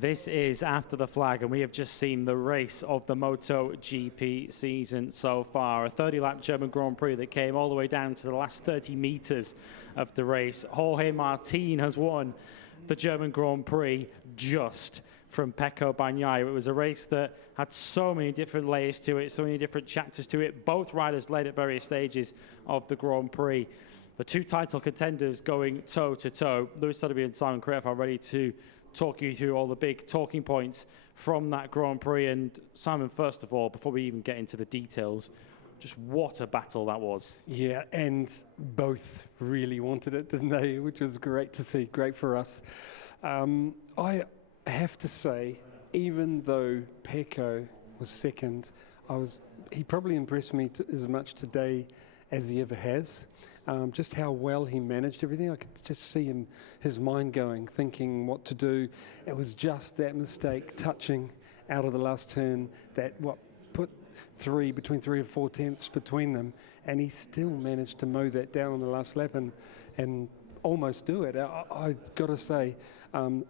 This is After the Flag, and we have just seen the race of the MotoGP season so far. A 30-lap German Grand Prix that came all the way down to the last 30 meters of the race. Jorge Martin has won the German Grand Prix just from Pecco Bagnaia. It was a race that had so many different layers to it, so many different chapters to it. Both riders led at various stages of the Grand Prix. The two title contenders going toe-to-toe. Lewis Sotheby and Simon Crieff are ready to talk you through all the big talking points from that Grand Prix. And Simon, first of all, before we even get into the details, just what a battle that was. Yeah, and both really wanted it, didn't they? Which was great to see, great for us. I have to say, even though Pecco was second, he probably impressed me as much today as he ever has. Just how well he managed everything. I could just see his mind going, thinking what to do. It was just that mistake, touching out of the last turn, that put between 3 and 4 tenths between them, and he still managed to mow that down on the last lap and almost do it. I got to say,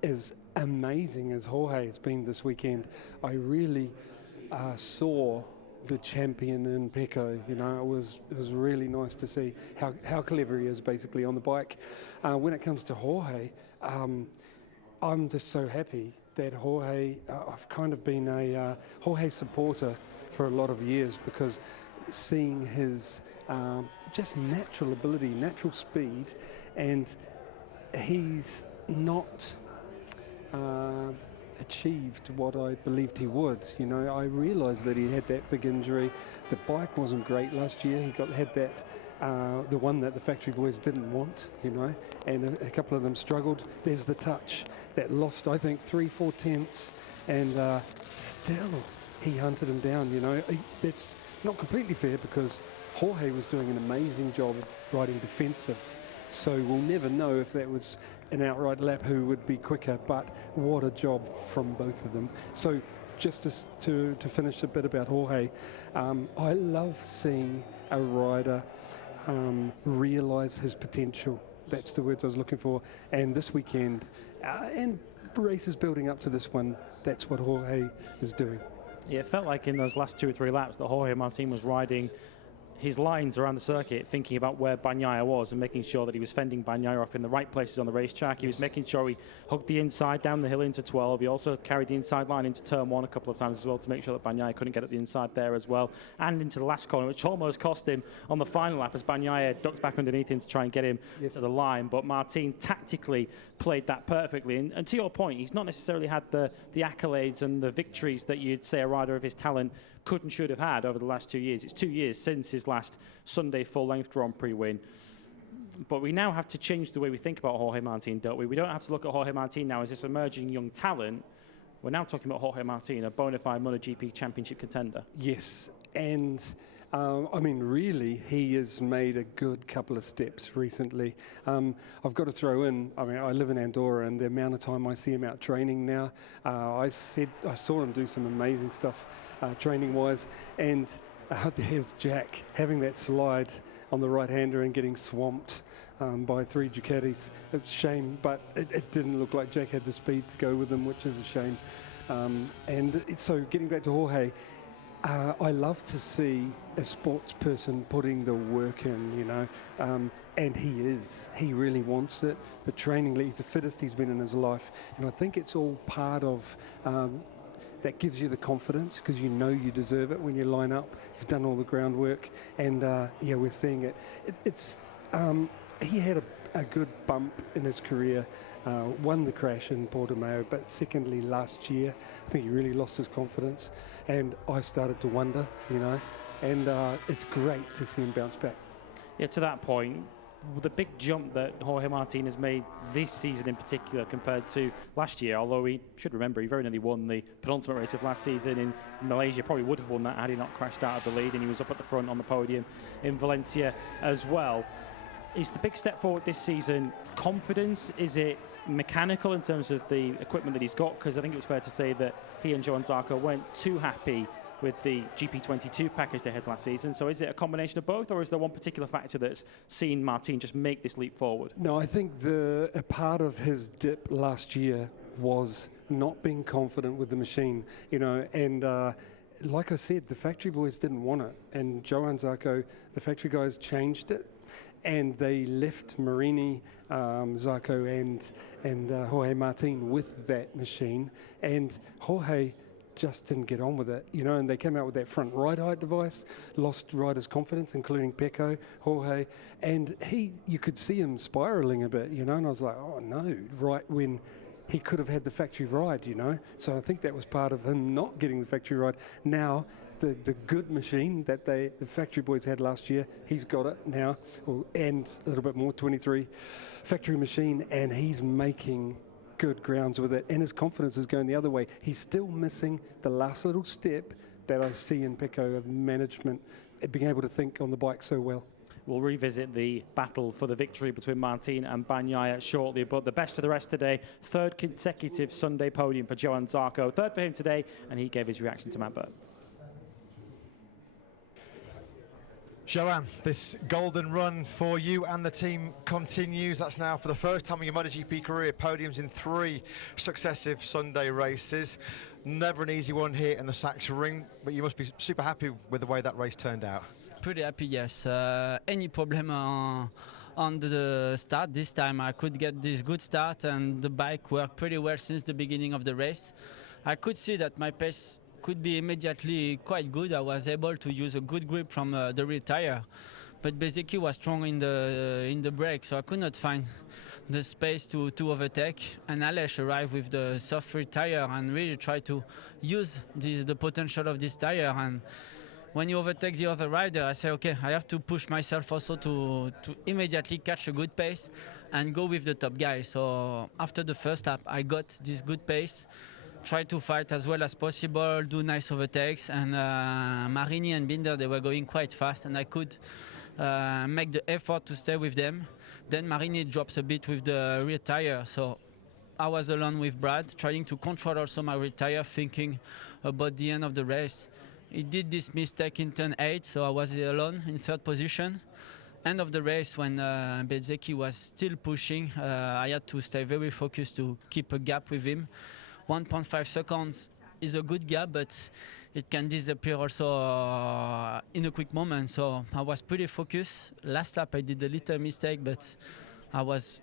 as amazing as Jorge has been this weekend, I really saw the champion in Pecco. You know, it was really nice to see how clever he is basically on the bike. When it comes to Jorge, I'm just so happy that Jorge, I've kind of been a Jorge supporter for a lot of years, because seeing his just natural ability, natural speed, and he's not achieved what I believed he would. You know, I realised that he had that big injury. The bike wasn't great last year. He had that, the one that the factory boys didn't want, you know, and a couple of them struggled. There's the touch that lost, I think, 3-4 tenths, and still he hunted him down, you know. That's not completely fair, because Jorge was doing an amazing job riding defensive. So we'll never know if that was an outright lap who would be quicker, but what a job from both of them. So just to finish a bit about Jorge, I love seeing a rider realise his potential. That's the words I was looking for. And this weekend, and races building up to this one, that's what Jorge is doing. Yeah, it felt like in those last 2 or 3 laps that Jorge Martin was riding his lines around the circuit, thinking about where Bagnaia was and making sure that he was fending Bagnaia off in the right places on the racetrack. He was making sure he hugged the inside down the hill into 12. He also carried the inside line into turn 1 a couple of times as well, to make sure that Bagnaia couldn't get at the inside there as well, and into the last corner, which almost cost him on the final lap as Bagnaia ducked back underneath him to try and get him to the line. But Martin tactically played that perfectly. And to your point, he's not necessarily had the accolades and the victories that you'd say a rider of his talent could and should have had over the last 2 years. It's 2 years since his last Sunday full-length Grand Prix win. But we now have to change the way we think about Jorge Martin, don't we? We don't have to look at Jorge Martin now as this emerging young talent. We're now talking about Jorge Martin, a bona fide MotoGP championship contender. Yes, and I mean, really, he has made a good couple of steps recently. I've got to throw in, I mean, I live in Andorra, and the amount of time I see him out training now, I saw him do some amazing stuff training-wise, and there's Jack having that slide on the right-hander and getting swamped by 3 Ducatis. It's a shame, but it didn't look like Jack had the speed to go with him, which is a shame. So getting back to Jorge, I love to see a sports person putting the work in, you know, and he is. He really wants it. The training, he's the fittest he's been in his life, and I think it's all part of that gives you the confidence, because you know you deserve it when you line up. You've done all the groundwork, and yeah, we're seeing it. He had a good bump in his career, won the crash in Portimao, but secondly last year, I think he really lost his confidence, and I started to wonder, you know, and it's great to see him bounce back. Yeah, to that point, the big jump that Jorge Martin has made this season in particular compared to last year, although we should remember he very nearly won the penultimate race of last season in Malaysia, probably would have won that had he not crashed out of the lead, and he was up at the front on the podium in Valencia as well. Is the big step forward this season confidence? Is it mechanical in terms of the equipment that he's got? Because I think it was fair to say that he and Joan Zarco weren't too happy with the GP22 package they had last season. So is it a combination of both, or is there one particular factor that's seen Martin just make this leap forward? No, I think a part of his dip last year was not being confident with the machine, you know, and like I said, the factory boys didn't want it, and Johan Zarco, the factory guys, changed it, and they left Marini, Zarco, and Jorge Martin with that machine, and Jorge just didn't get on with it, you know, and they came out with that front ride height device, lost riders' confidence, including Pecco, Jorge, and you could see him spiraling a bit, you know, and I was like, oh no, right when he could have had the factory ride, you know. So I think that was part of him not getting the factory ride. Now, the good machine that the factory boys had last year, he's got it now, and a little bit more, 23 factory machine, and he's making good grounds with it, and his confidence is going the other way. He's still missing the last little step that I see in Pecco of management, being able to think on the bike so well. We'll revisit the battle for the victory between Martin and Bagnaia shortly, but the best of the rest today, third consecutive Sunday podium for Johan Zarco, third for him today, and he gave his reaction to Matt Burt. Johan, this golden run for you and the team continues. That's now for the first time in your MotoGP career, podiums in 3 successive Sunday races. Never an easy one here in the Sachsenring, but you must be super happy with the way that race turned out. Pretty happy, yes. Any problem on the start this time, I could get this good start, and the bike worked pretty well since the beginning of the race. I could see that my pace could be immediately quite good. I was able to use a good grip from the rear tire, but basically was strong in the brake, so I could not find the space to overtake. And Alesh arrived with the soft rear tire and really tried to use the potential of this tire. And when you overtake the other rider, I say, okay, I have to push myself also to immediately catch a good pace and go with the top guy. So after the first lap, I got this good pace, tried to fight as well as possible, do nice overtakes, and Marini and Binder, they were going quite fast, and I could make the effort to stay with them. Then Marini drops a bit with the rear tire, so I was alone with Brad, trying to control also my rear tire, thinking about the end of the race. He did this mistake in turn 8, so I was alone in 3rd position. End of the race, when Bezzecchi was still pushing, I had to stay very focused to keep a gap with him. 1.5 seconds is a good gap, but it can disappear also in a quick moment. So I was pretty focused. Last lap I did a little mistake, but I was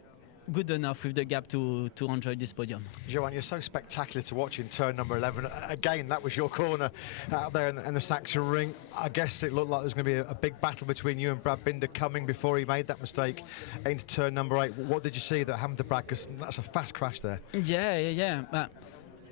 good enough with the gap to enjoy this podium. Johan, you're so spectacular to watch in turn number 11. Again, that was your corner out there in the Sachsenring. I guess it looked like there was going to be a big battle between you and Brad Binder coming before he made that mistake into turn number 8. What did you see that happened to Brad? Because that's a fast crash there. Yeah.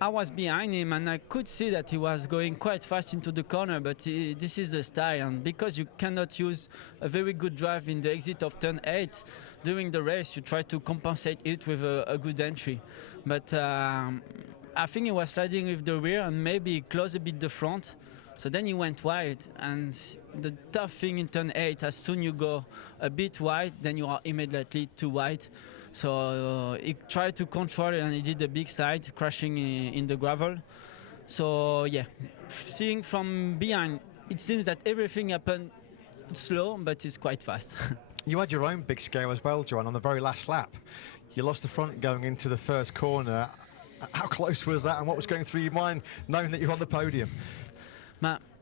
I was behind him, and I could see that he was going quite fast into the corner, but this is the style, and because you cannot use a very good drive in the exit of turn 8, during the race you try to compensate it with a good entry. But I think he was sliding with the rear and maybe close a bit the front, so then he went wide, and the tough thing in turn 8, as soon you go a bit wide, then you are immediately too wide. So he tried to control it, and he did a big slide, crashing in the gravel. So yeah, seeing from behind, it seems that everything happened slow, but it's quite fast. You had your own big scare as well, Johan, on the very last lap. You lost the front going into the first corner. How close was that, and what was going through your mind knowing that you're on the podium?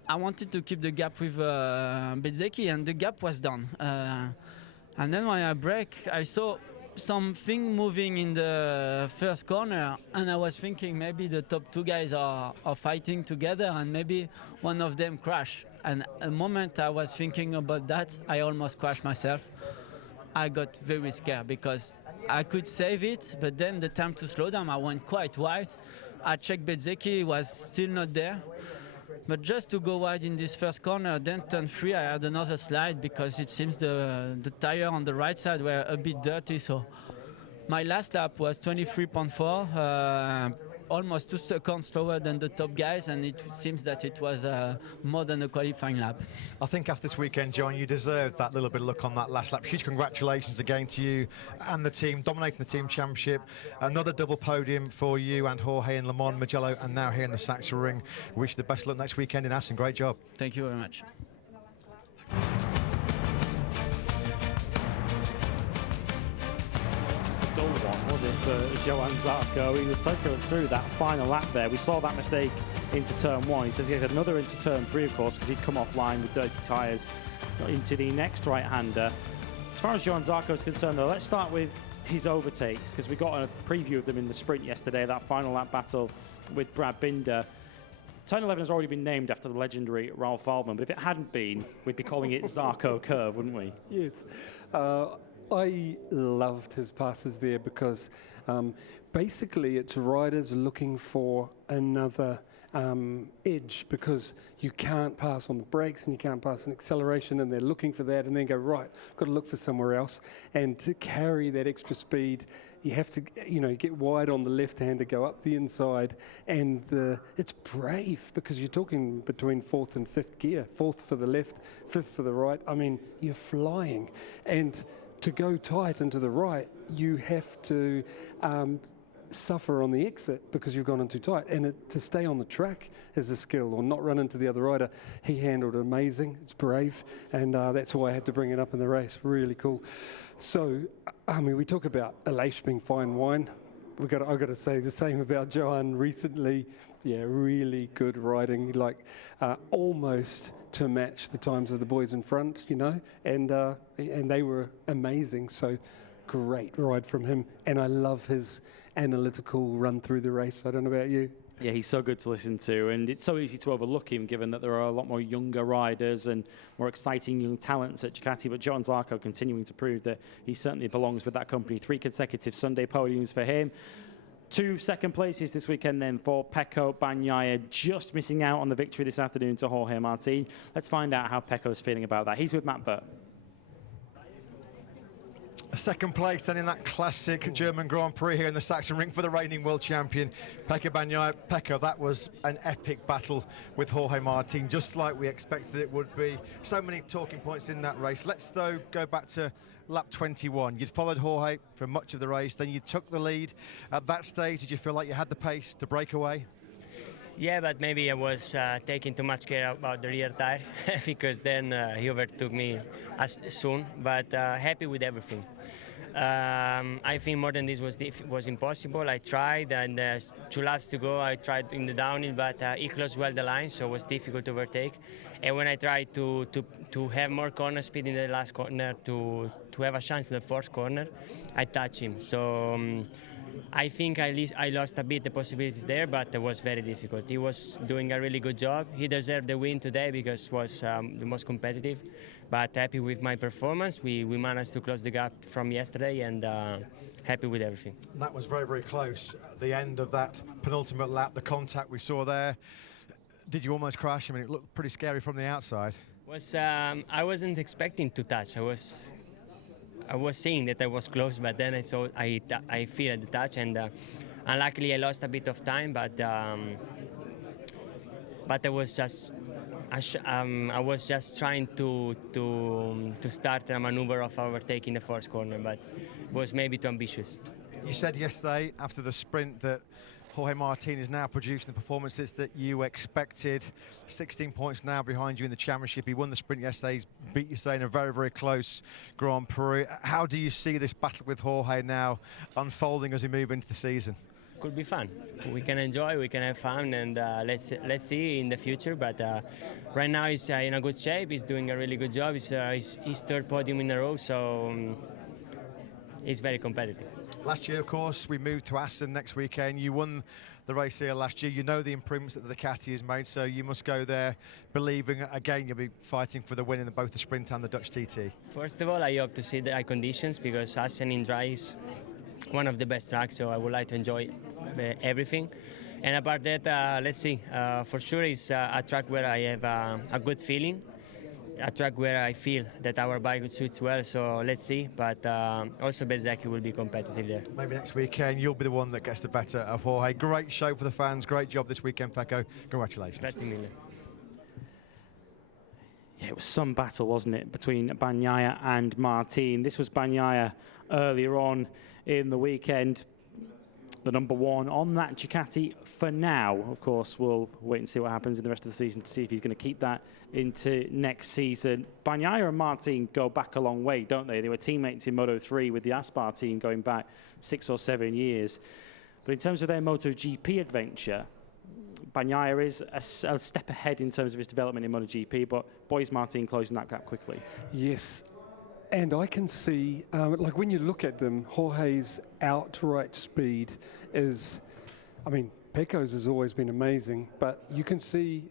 I wanted to keep the gap with Bezzecchi, and the gap was done. And then when I brake, I saw something moving in the first corner, and I was thinking maybe the top 2 guys are fighting together, and maybe one of them crash. And a moment I was thinking about that, I almost crashed myself. I got very scared because I could save it, but then the time to slow down, I went quite wide. I checked Bezzecchi, was still not there. But just to go wide in this first corner, then turn 3, I had another slide because it seems the tire on the right side were a bit dirty. So my last lap was 23.4, almost 2 seconds slower than the top guys, and it seems that it was more than a qualifying lap. I think after this weekend, John, you deserved that little bit of luck on that last lap. Huge congratulations again to you and the team, dominating the team championship. Another double podium for you and Jorge in Le Mans, Mugello, and now here in the Sachsenring. Wish you the best of luck next weekend in Assen. Great job. Thank you very much. dull one, was it, for Johan Zarco? He was taking us through that final lap there. We saw that mistake into turn 1. He says he had another into turn 3, of course, because he'd come offline with dirty tyres into the next right-hander. As far as Johan Zarco is concerned, though, let's start with his overtakes, because we got a preview of them in the sprint yesterday, that final lap battle with Brad Binder. Turn 11 has already been named after the legendary Ralph Waldman, but if it hadn't been, we'd be calling it Zarco Curve, wouldn't we? Yes. I loved his passes there because basically it's riders looking for another edge, because you can't pass on the brakes and you can't pass an acceleration, and they're looking for that and then go, right, got to look for somewhere else. And to carry that extra speed, you have to, get wide on the left hand to go up the inside. And it's brave, because you're talking between 4th and 5th gear, 4th for the left, 5th for the right. I mean, you're flying. And to go tight and to the right, you have to suffer on the exit because you've gone in too tight. And to stay on the track is a skill, or not run into the other rider. He handled it amazing. It's brave, and that's why I had to bring it up in the race. Really cool. So, I mean, we talk about Aleix being fine wine. I've got to say the same about Johan recently. Yeah, really good riding, like almost to match the times of the boys in front, and they were amazing. So great ride from him, and I love his analytical run through the race. I don't know about you. Yeah, he's so good to listen to, and it's so easy to overlook him given that there are a lot more younger riders and more exciting young talents at Ducati, but Johan Zarco continuing to prove that he certainly belongs with that company. 3 consecutive Sunday podiums for him. 2 second places this weekend then for Pecco Bagnaia, just missing out on the victory this afternoon to Jorge Martin. Let's find out how Pecco's feeling about that. He's with Matt Burt. Second place then in that classic German Grand Prix here in the Saxon Ring for the reigning world champion, Pecco Bagnaia. Pecco, that was an epic battle with Jorge Martin, just like we expected it would be. So many talking points in that race. Let's, though, go back to lap 21. You'd followed Jorge for much of the race, then you took the lead. At that stage, did you feel like you had the pace to break away? Yeah, but maybe I was taking too much care about the rear tire because then he overtook me as soon, but happy with everything. I think more than this was impossible. I tried, and 2 laps to go, I tried in the downhill, but he closed well the line, so it was difficult to overtake. And when I tried to have more corner speed in the last corner, to have a chance in the 4th corner, I touched him. So I think I lost a bit the possibility there, but it was very difficult. He was doing a really good job. He deserved the win today because it was the most competitive, but happy with my performance. We managed to close the gap from yesterday, and happy with everything. That was very, very close. At the end of that penultimate lap, the contact we saw there, did you almost crash? I mean, it looked pretty scary from the outside. I wasn't expecting to touch. I was seeing that I was close, but then I feel the touch, and unluckily I lost a bit of time. But I was just trying to start a maneuver of overtaking the 4th corner, but it was maybe too ambitious. You said yesterday after the sprint that Jorge Martin is now producing the performances that you expected. 16 points now behind you in the championship. He won the sprint yesterday. He's beat you today in a very, very close Grand Prix. How do you see this battle with Jorge now unfolding as we move into the season? Could be fun. We can enjoy, we can have fun, and let's see in the future. But right now he's in a good shape. He's doing a really good job. He's his 3rd podium in a row, so he's very competitive. Last year, of course, we moved to Assen next weekend. You won the race here last year. You know the improvements that the Ducati has made, so you must go there believing, again, you'll be fighting for the win in both the sprint and the Dutch TT. First of all, I hope to see the conditions, because Assen in dry is one of the best tracks, so I would like to enjoy everything. And apart that, let's see. For sure, it's a track where I have a good feeling. A track where I feel that our bike suits well, so let's see. But also Bezzecchi will be competitive there. Maybe next weekend you'll be the one that gets the better of Jorge. Great show for the fans. Great job this weekend, Pecco. Congratulations. Grazie mille. Yeah, it was some battle, wasn't it, between Bagnaia and Martin. This was Bagnaia earlier on in the weekend. the number one on that Ducati for now. Of course, we'll wait and see what happens in the rest of the season to see if he's going to keep that into next season. Bagnaia and Martin go back a long way, don't they? They were teammates in Moto3 with the Aspar team going back 6 or 7 years. But in terms of their MotoGP adventure, Bagnaia is a step ahead in terms of his development in MotoGP, but boy is Martin closing that gap quickly. Yes. And I can see, like when you look at them, Jorge's outright speed is, I mean, Pecco's has always been amazing, but you can see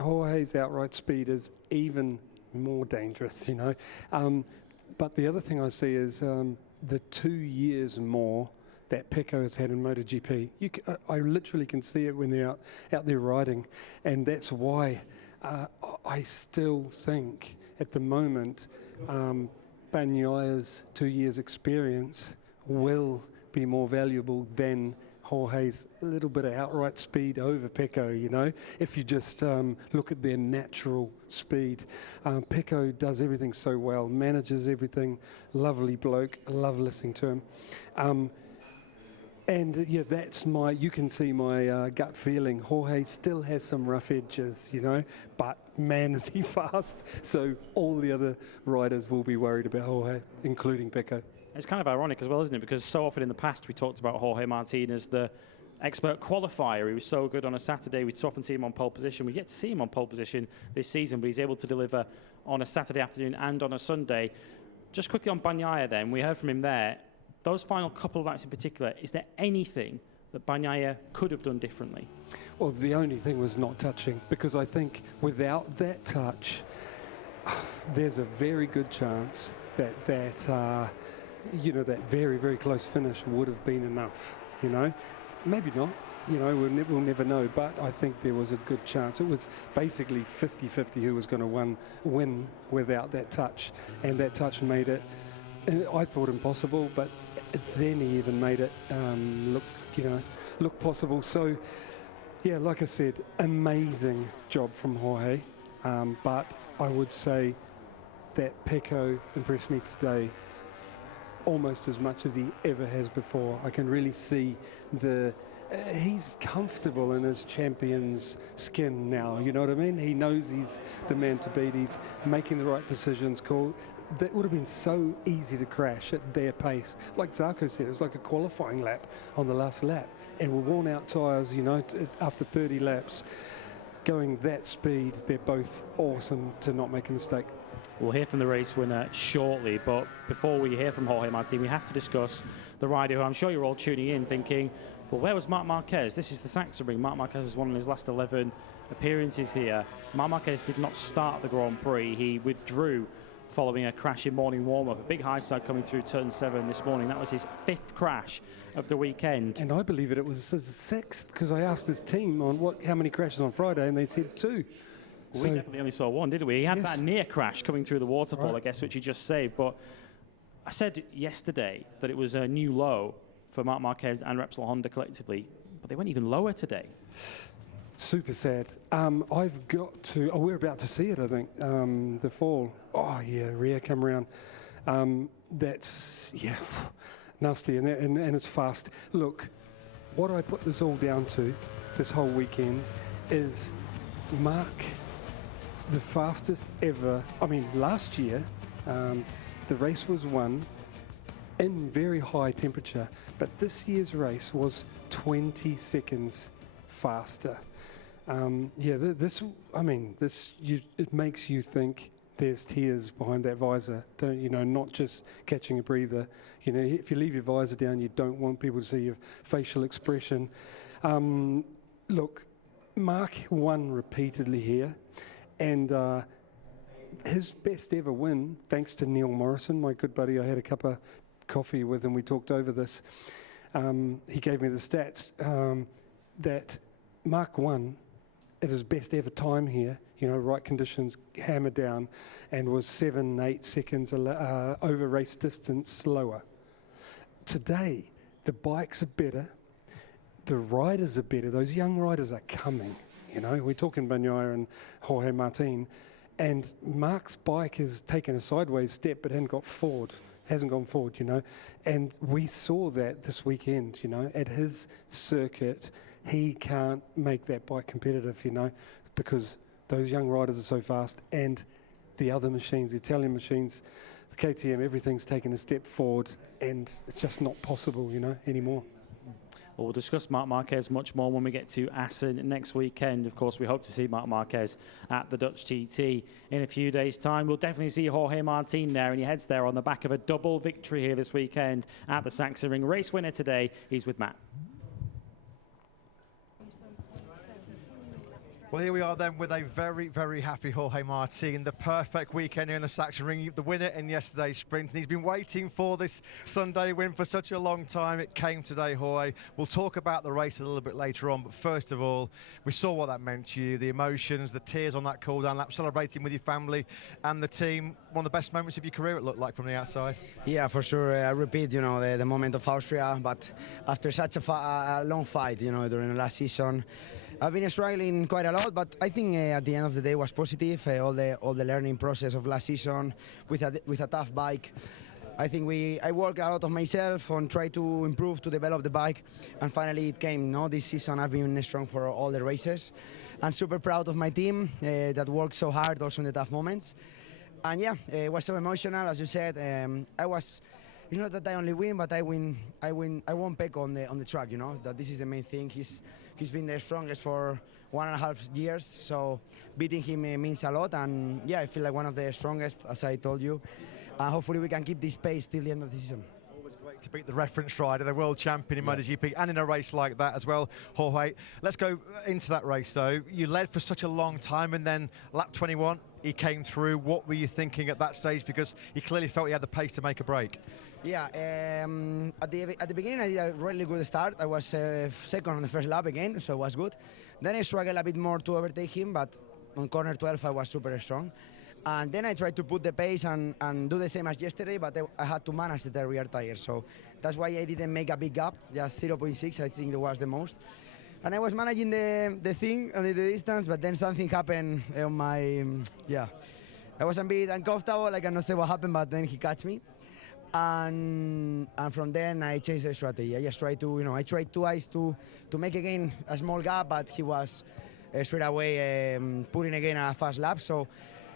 Jorge's outright speed is even more dangerous, you know. But the other thing I see is the 2 years more that Pecco has had in MotoGP. I literally can see it when they're out there riding, and that's why I still think at the moment Bagnaia's 2 years experience will be more valuable than Jorge's little bit of outright speed over Pecco, you know, if you just look at their natural speed. Pecco does everything so well, manages everything, lovely bloke, love listening to him. And yeah, that's you can see my gut feeling. Jorge still has some rough edges, you know, but man, is he fast. So all the other riders will be worried about Jorge, including Pecco. It's kind of ironic as well, isn't it? Because so often in the past we talked about Jorge Martin as the expert qualifier. He was so good on a Saturday. We'd so often see him on pole position. We get to see him on pole position this season, but he's able to deliver on a Saturday afternoon and on a Sunday. Just quickly on Bagnaia then, we heard from him there. Those final couple of laps in particular, is there anything that Bagnaia could have done differently? Well, the only thing was not touching, because I think without that touch, there's a very good chance that you know, that very, very close finish would have been enough, you know. Maybe not, you know, we'll never know, but I think there was a good chance. It was basically 50-50 who was going to win without that touch, and that touch made it, I thought, impossible, but then he even made it look possible. So yeah, like I said, amazing job from Jorge, but I would say that Pecco impressed me today almost as much as he ever has before. I can really see he's comfortable in his champion's skin now, you know what I mean? He knows he's the man to beat. He's making the right decisions. That would have been so easy to crash at their pace. Like Zarco said, it was like a qualifying lap on the last lap, and with worn out tyres, you know, after 30 laps, going that speed, they're both awesome to not make a mistake. We'll hear from the race winner shortly, but before we hear from Jorge Martin, we have to discuss the rider who I'm sure you're all tuning in thinking, well, where was Marc Marquez? This is the Saxonring. Marc Marquez has won in his last 11 appearances here. Marc Marquez did not start the Grand Prix. He withdrew following a crash in morning warm-up. A big high side coming through turn 7 this morning. That was his 5th crash of the weekend. And I believe it was his 6th, because I asked his team on how many crashes on Friday, and they said 2. Well, we definitely only saw 1, didn't we? He had that near crash coming through the waterfall, right, I guess, which he just saved. But I said yesterday that it was a new low for Marc Marquez and Repsol Honda collectively, but they went even lower today. Super sad. I've got to, we're about to see it, I think, the fall. Oh, yeah, rear come around. That's, yeah, nasty, and it's fast. Look, what I put this all down to, this whole weekend, is Marc, the fastest ever. I mean, last year, the race was won in very high temperature, but this year's race was 20 seconds faster. Yeah, it makes you think there's tears behind that visor, don't you know, not just catching a breather. You know, if you leave your visor down, you don't want people to see your facial expression. Look, Marc won repeatedly here, and his best ever win, thanks to Neil Morrison, my good buddy. I had a cup of coffee with him, we talked over this. He gave me the stats that Marc won at his best ever time here, you know, right conditions, hammered down, and was 7-8 seconds over race distance slower. Today, the bikes are better, the riders are better, those young riders are coming, you know, we're talking Bagnaia and Jorge Martin, and Marc's bike has taken a sideways step but hadn't got forward. hasn't gone forward, you know. And we saw that this weekend, you know, at his circuit, he can't make that bike competitive, you know, because those young riders are so fast, and the other machines, the Italian machines, the KTM, everything's taken a step forward, and it's just not possible, you know, anymore. Well, we'll discuss Marc Marquez much more when we get to Assen next weekend. Of course, we hope to see Marc Marquez at the Dutch TT in a few days' time. We'll definitely see Jorge Martin there, and he heads there on the back of a double victory here this weekend at the Sachsenring. Race winner today, he's with Matt. Well, here we are then with a very, very happy Jorge Martin. The perfect weekend here in the Sachsenring, the winner in yesterday's sprint. And he's been waiting for this Sunday win for such a long time. It came today, Jorge. We'll talk about the race a little bit later on. But first of all, we saw what that meant to you, the emotions, the tears on that cool-down lap, celebrating with your family and the team. One of the best moments of your career, it looked like, from the outside. Yeah, for sure. I repeat, you know, the moment of Austria. But after such a long fight, you know, during the last season, I've been struggling quite a lot, but I think at the end of the day it was positive. All the learning process of last season with a tough bike. I think I worked a lot of myself on try to improve, to develop the bike, and finally it came. No, this season I've been strong for all the races. I'm super proud of my team that worked so hard also in the tough moments. And yeah, it was so emotional, as you said. I was. It's not that I only win, but I won Pecco on the track. You know that this is the main thing. He's been the strongest for 1.5 years, so beating him means a lot. And yeah, I feel like one of the strongest, as I told you. Hopefully we can keep this pace till the end of the season. Always great to beat the reference rider, the world champion in MotoGP, and in a race like that as well, Jorge. Let's go into that race though. You led for such a long time, and then lap 21, he came through. What were you thinking at that stage? Because he clearly felt he had the pace to make a break. Yeah, at the beginning I did a really good start. I was second on the first lap again, so it was good. Then I struggled a bit more to overtake him, but on corner 12 I was super strong. And then I tried to put the pace and do the same as yesterday, but I had to manage the rear tire. So that's why I didn't make a big gap, just 0.6, I think that was the most. And I was managing the thing and the distance, but then something happened on my, I was a bit uncomfortable, I cannot say what happened, but then he catch me. And from then I changed the strategy. I just tried to, I tried twice to make again a small gap, but he was straight away putting again a fast lap. So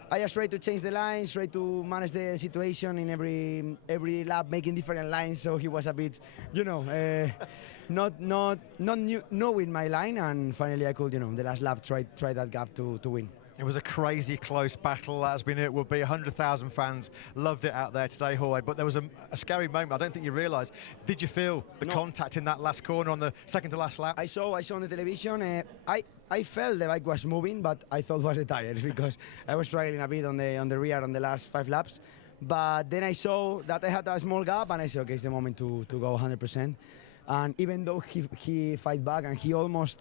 I just tried to change the lines, try to manage the situation in every lap, making different lines. So he was a bit, not knowing my line, and finally I could, the last lap try that gap to win. It was a crazy close battle, as we knew it would be. 100,000 fans loved it out there today, Jorge. But there was a scary moment. I don't think you realised. Did you feel the contact in that last corner on the second to last lap? I saw on the television. I felt the bike was moving, but I thought it was the tires because I was struggling a bit on the rear on the last 5 laps. But then I saw that I had a small gap, and I said, okay, it's the moment to go 100%. And even though he fight back and he almost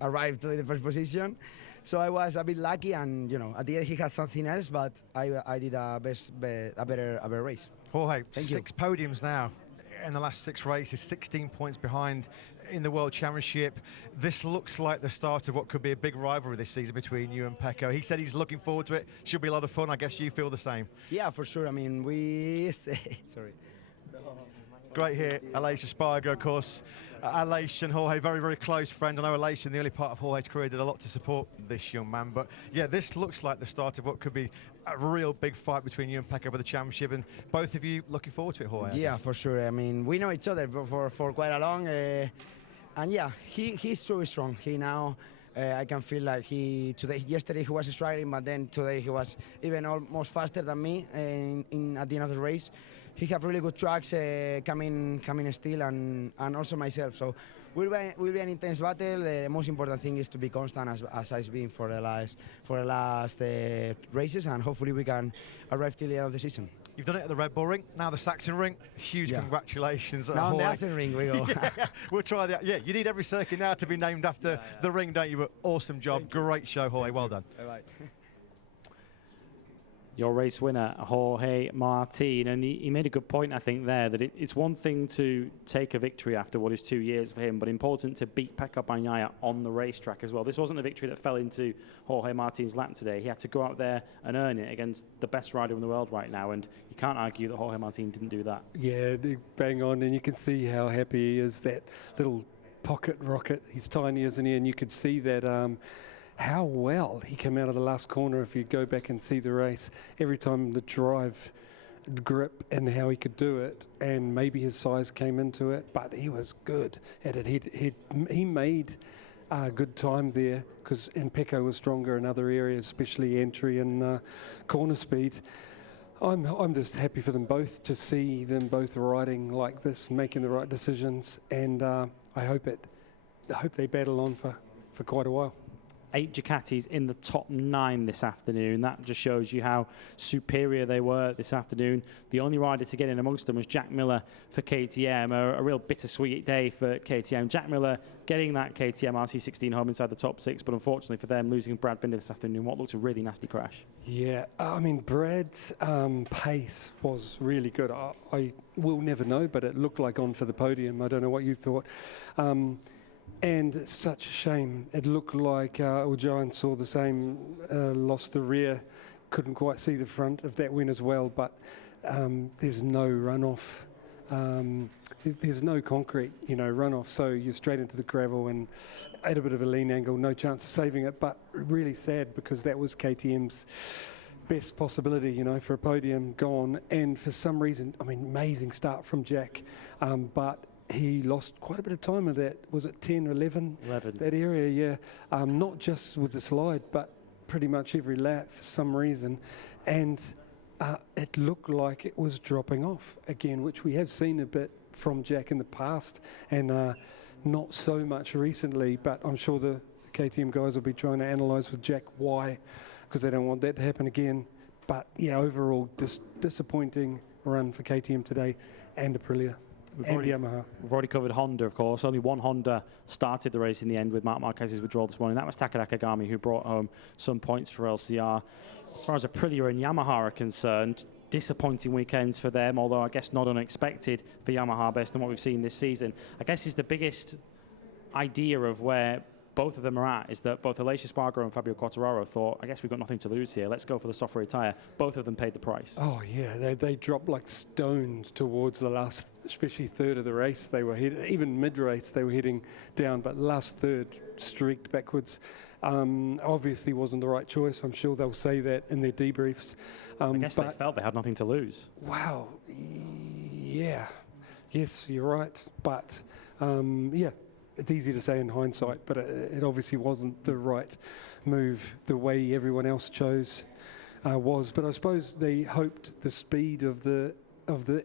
arrived to the first position. So I was a bit lucky, and at the end he had something else, but I did a better race. Jorge, 6 podiums now in the last 6 races, 16 points behind in the World Championship. This looks like the start of what could be a big rivalry this season between you and Pecco. He said he's looking forward to it. Should be a lot of fun. I guess you feel the same. Yeah, for sure. I mean, sorry. Great here, Aleix Espargaro, of course. Aleix and Jorge, very, very close friend. I know Aleix in the early part of Jorge's career did a lot to support this young man. But yeah, this looks like the start of what could be a real big fight between you and Pecco for the championship. And both of you looking forward to it, Jorge. Yeah, for sure. I mean, we know each other for quite a long. And yeah, he's so strong. He now, I can feel like yesterday he was struggling, but then today he was even almost faster than me at the end of the race. He have really good tracks coming still, and also myself. So will be an intense battle. The most important thing is to be constant, as I've been for the last races, and hopefully we can arrive till the end of the season. You've done it at the Red Bull Ring, now the Sachsenring. Huge congratulations. Now on the Sachsenring we go. Yeah, we'll try that. Yeah, you need every circuit now to be named after the ring, don't you? But awesome job, great show, Jorge. Well done. All right. Your race winner, Jorge Martin, and he made a good point, I think, there, that it's one thing to take a victory after what is 2 years for him, but important to beat Pecco Bagnaia on the racetrack as well. This wasn't a victory that fell into Jorge Martin's lap today. He had to go out there and earn it against the best rider in the world right now, and you can't argue that Jorge Martin didn't do that. Yeah, bang on, and you can see how happy he is, that little pocket rocket. He's tiny, isn't he? And you could see that how well he came out of the last corner. If you go back and see the race, every time the drive grip and how he could do it, and maybe his size came into it, but he was good at it. He made good time there, and Pecco was stronger in other areas, especially entry and corner speed. I'm just happy for them both, to see them both riding like this, making the right decisions, and I hope they battle on for quite a while. 8 Ducatis in the top 9 this afternoon. That just shows you how superior they were this afternoon. The only rider to get in amongst them was Jack Miller for KTM. A real bittersweet day for KTM. Jack Miller getting that KTM RC16 home inside the top 6, but unfortunately for them, losing Brad Binder this afternoon, what looked a really nasty crash. Yeah, I mean, Brad's pace was really good. I will never know, but it looked like on for the podium. I don't know what you thought. And it's such a shame. It looked like Johan saw the same, lost the rear, couldn't quite see the front of that win as well, but there's no runoff. There's no concrete, runoff, so you're straight into the gravel and at a bit of a lean angle, no chance of saving it, but really sad because that was KTM's best possibility, for a podium gone, and for some reason, I mean, amazing start from Jack, but he lost quite a bit of time of that. Was it 10 or 11? 11. That area, yeah. Not just with the slide, but pretty much every lap for some reason. And it looked like it was dropping off again, which we have seen a bit from Jack in the past, and not so much recently. But I'm sure the KTM guys will be trying to analyse with Jack why, because they don't want that to happen again. But yeah, overall, disappointing run for KTM today and Aprilia. We've already covered Honda, of course. Only one Honda started the race in the end with Marc Marquez's withdrawal this morning. That was Takada Kagami, who brought home some points for LCR. As far as Aprilia and Yamaha are concerned, disappointing weekends for them, although I guess not unexpected for Yamaha based on what we've seen this season. I guess is the biggest idea of where both of them are at is that both Aleix Espargaro and Fabio Quartararo thought, I guess we've got nothing to lose here. Let's go for the software tyre. Both of them paid the price. Oh, yeah. They dropped like stones towards the last, especially third of the race. They were even mid-race, they were heading down, but last third streaked backwards. Obviously wasn't the right choice. I'm sure they'll say that in their debriefs. I guess they felt they had nothing to lose. Wow. Yeah. Yes, you're right. But, yeah. It's easy to say in hindsight, but it obviously wasn't the right move the way everyone else chose was. But I suppose they hoped the speed of the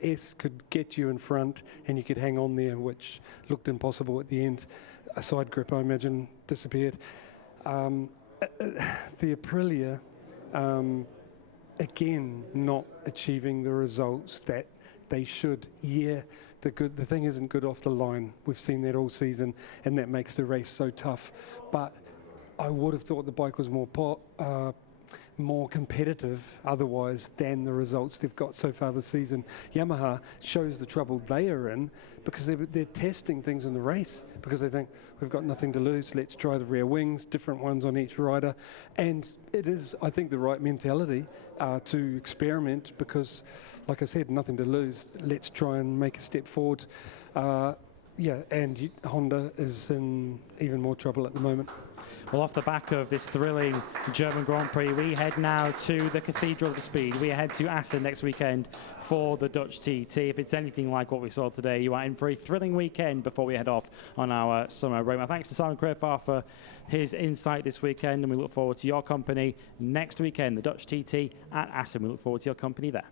S could get you in front and you could hang on there, which looked impossible at the end. A side grip, I imagine, disappeared. The Aprilia, again, not achieving the results that they should. Yeah. The thing isn't good off the line. We've seen that all season, and that makes the race so tough. But I would have thought the bike was more competitive otherwise than the results they've got so far this season. Yamaha shows the trouble they are in because they're testing things in the race because they think we've got nothing to lose, let's try the rear wings, different ones on each rider. And it is, I think, the right mentality to experiment because, like I said, nothing to lose. Let's try and make a step forward. Yeah, and Honda is in even more trouble at the moment. Well, off the back of this thrilling German Grand Prix, we head now to the Cathedral of the Speed. We head to Assen next weekend for the Dutch TT. If it's anything like what we saw today, you are in for a thrilling weekend before we head off on our summer break. My thanks to Simon Crafar for his insight this weekend, and we look forward to your company next weekend, the Dutch TT at Assen. We look forward to your company there.